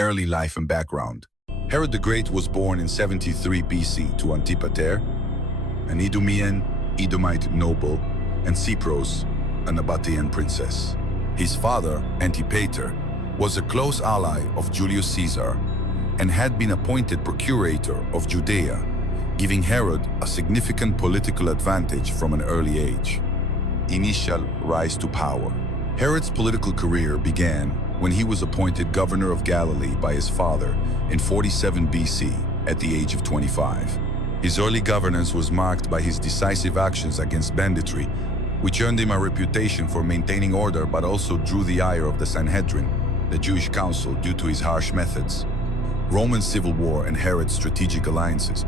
Early life and background. Herod the Great was born in 73 BC to Antipater, an Idumean, Edomite noble, and Cypros, a Nabatean princess. His father, Antipater, was a close ally of Julius Caesar and had been appointed procurator of Judea, giving Herod a significant political advantage from an early age. Initial rise to power. Herod's political career began when he was appointed governor of Galilee by his father in 47 BC at the age of 25. His early governance was marked by his decisive actions against banditry, which earned him a reputation for maintaining order but also drew the ire of the Sanhedrin, the Jewish council, due to his harsh methods. Roman civil war and Herod's strategic alliances.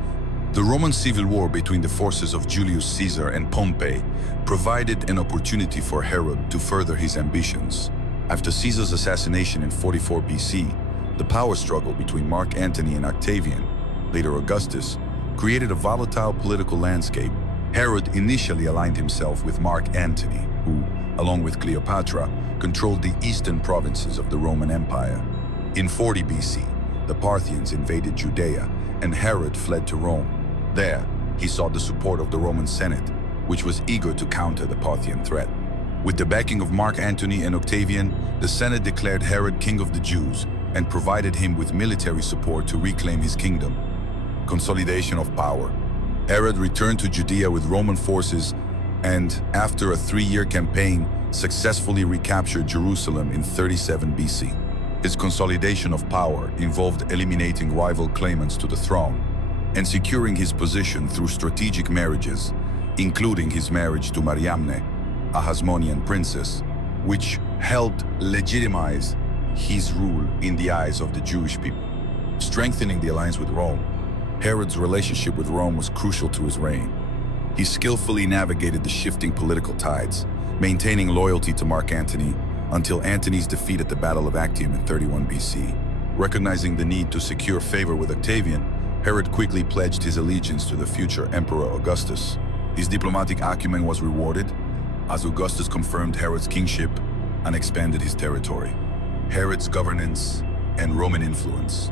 The Roman civil war between the forces of Julius Caesar and Pompey provided an opportunity for Herod to further his ambitions. After Caesar's assassination in 44 BC, the power struggle between Mark Antony and Octavian, later Augustus, created a volatile political landscape. Herod initially aligned himself with Mark Antony, who, along with Cleopatra, controlled the eastern provinces of the Roman Empire. In 40 BC, the Parthians invaded Judea, and Herod fled to Rome. There, he sought the support of the Roman Senate, which was eager to counter the Parthian threat. With the backing of Mark Antony and Octavian, the Senate declared Herod king of the Jews and provided him with military support to reclaim his kingdom. Consolidation of power. Herod returned to Judea with Roman forces and, after a 3-year campaign, successfully recaptured Jerusalem in 37 BC. His consolidation of power involved eliminating rival claimants to the throne and securing his position through strategic marriages, including his marriage to Mariamne, a Hasmonean princess, which helped legitimize his rule in the eyes of the Jewish people. Strengthening the alliance with Rome. Herod's relationship with Rome was crucial to his reign. He skillfully navigated the shifting political tides, maintaining loyalty to Mark Antony until Antony's defeat at the Battle of Actium in 31 BC. Recognizing the need to secure favor with Octavian, Herod quickly pledged his allegiance to the future Emperor Augustus. His diplomatic acumen was rewarded, as Augustus confirmed Herod's kingship and expanded his territory. Herod's governance and Roman influence.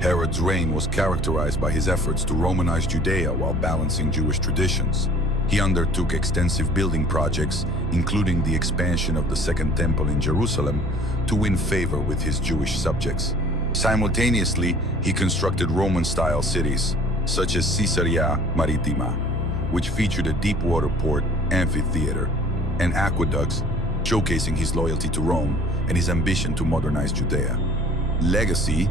Herod's reign was characterized by his efforts to Romanize Judea while balancing Jewish traditions. He undertook extensive building projects, including the expansion of the Second Temple in Jerusalem, to win favor with his Jewish subjects. Simultaneously, he constructed Roman-style cities, such as Caesarea Maritima, which featured a deep-water port, amphitheater, and aqueducts, showcasing his loyalty to Rome and his ambition to modernize Judea. Legacy.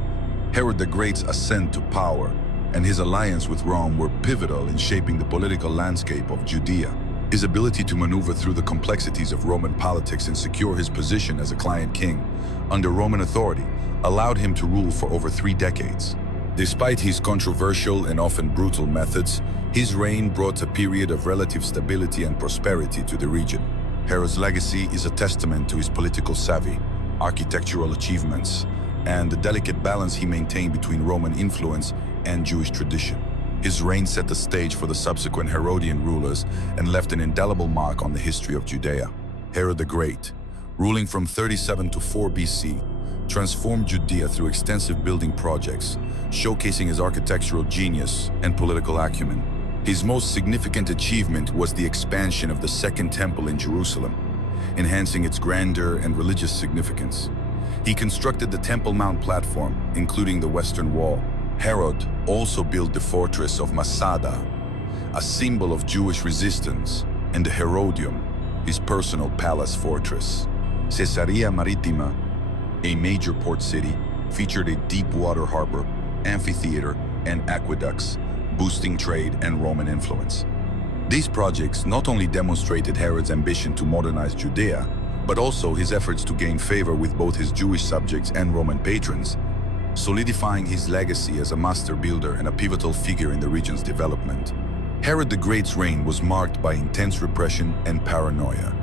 Herod the Great's ascent to power and his alliance with Rome were pivotal in shaping the political landscape of Judea. His ability to maneuver through the complexities of Roman politics and secure his position as a client king under Roman authority allowed him to rule for over 3 decades. Despite his controversial and often brutal methods, his reign brought a period of relative stability and prosperity to the region. Herod's legacy is a testament to his political savvy, architectural achievements, and the delicate balance he maintained between Roman influence and Jewish tradition. His reign set the stage for the subsequent Herodian rulers and left an indelible mark on the history of Judea. Herod the Great, ruling from 37 to 4 BC, transformed Judea through extensive building projects, showcasing his architectural genius and political acumen. His most significant achievement was the expansion of the Second Temple in Jerusalem, enhancing its grandeur and religious significance. He constructed the Temple Mount platform, including the Western Wall. Herod also built the fortress of Masada, a symbol of Jewish resistance, and the Herodium, his personal palace fortress. Caesarea Maritima, a major port city, featured a deep-water harbor, amphitheater, and aqueducts, boosting trade and Roman influence. These projects not only demonstrated Herod's ambition to modernize Judea, but also his efforts to gain favor with both his Jewish subjects and Roman patrons, solidifying his legacy as a master builder and a pivotal figure in the region's development. Herod the Great's reign was marked by intense repression and paranoia,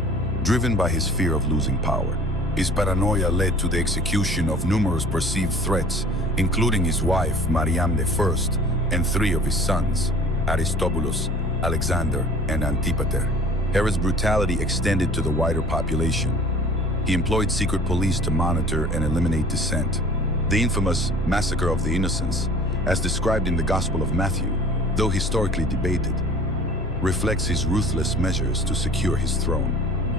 driven by his fear of losing power. His paranoia led to the execution of numerous perceived threats, including his wife, Mariamne I, and 3 of his sons, Aristobulus, Alexander, and Antipater. Herod's brutality extended to the wider population. He employed secret police to monitor and eliminate dissent, The infamous Massacre of the Innocents, as described in the Gospel of Matthew, though historically debated, reflects his ruthless measures to secure his throne.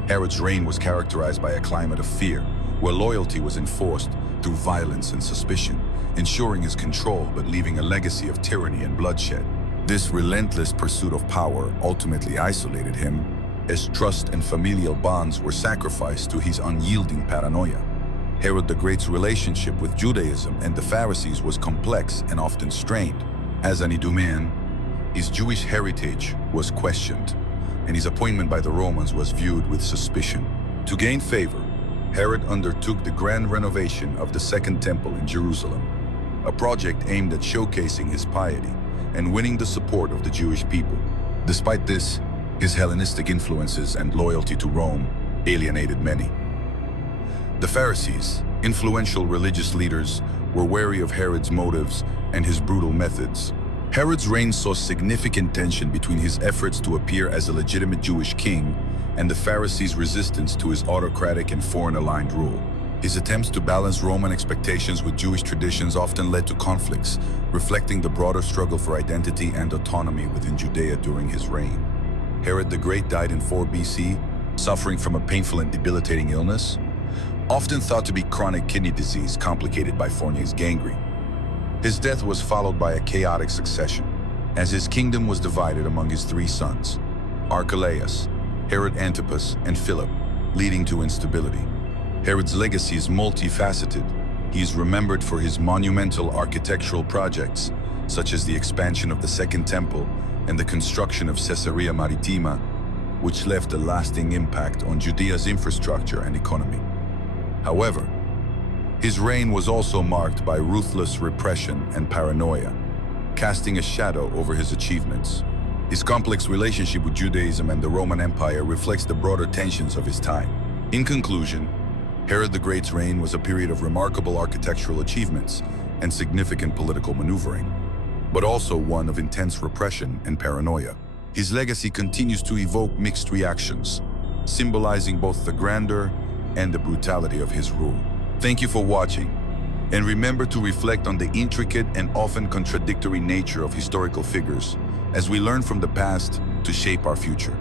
Herod's reign was characterized by a climate of fear, where loyalty was enforced through violence and suspicion, ensuring his control but leaving a legacy of tyranny and bloodshed. This relentless pursuit of power ultimately isolated him, as trust and familial bonds were sacrificed to his unyielding paranoia. Herod the Great's relationship with Judaism and the Pharisees was complex and often strained. As an Idumean, his Jewish heritage was questioned, and his appointment by the Romans was viewed with suspicion. To gain favor, Herod undertook the grand renovation of the Second Temple in Jerusalem, a project aimed at showcasing his piety and winning the support of the Jewish people. Despite this, his Hellenistic influences and loyalty to Rome alienated many. The Pharisees, influential religious leaders, were wary of Herod's motives and his brutal methods. Herod's reign saw significant tension between his efforts to appear as a legitimate Jewish king and the Pharisees' resistance to his autocratic and foreign-aligned rule. His attempts to balance Roman expectations with Jewish traditions often led to conflicts, reflecting the broader struggle for identity and autonomy within Judea during his reign. Herod the Great died in 4 BC, suffering from a painful and debilitating illness, often thought to be chronic kidney disease complicated by Fournier's gangrene. His death was followed by a chaotic succession, as his kingdom was divided among his 3 sons, Archelaus, Herod Antipas, and Philip, leading to instability. Herod's legacy is multifaceted. He is remembered for his monumental architectural projects, such as the expansion of the Second Temple and the construction of Caesarea Maritima, which left a lasting impact on Judea's infrastructure and economy. However, his reign was also marked by ruthless repression and paranoia, casting a shadow over his achievements. His complex relationship with Judaism and the Roman Empire reflects the broader tensions of his time. In conclusion, Herod the Great's reign was a period of remarkable architectural achievements and significant political maneuvering, but also one of intense repression and paranoia. His legacy continues to evoke mixed reactions, symbolizing both the grandeur and the brutality of his rule. Thank you for watching, and remember to reflect on the intricate and often contradictory nature of historical figures as we learn from the past to shape our future.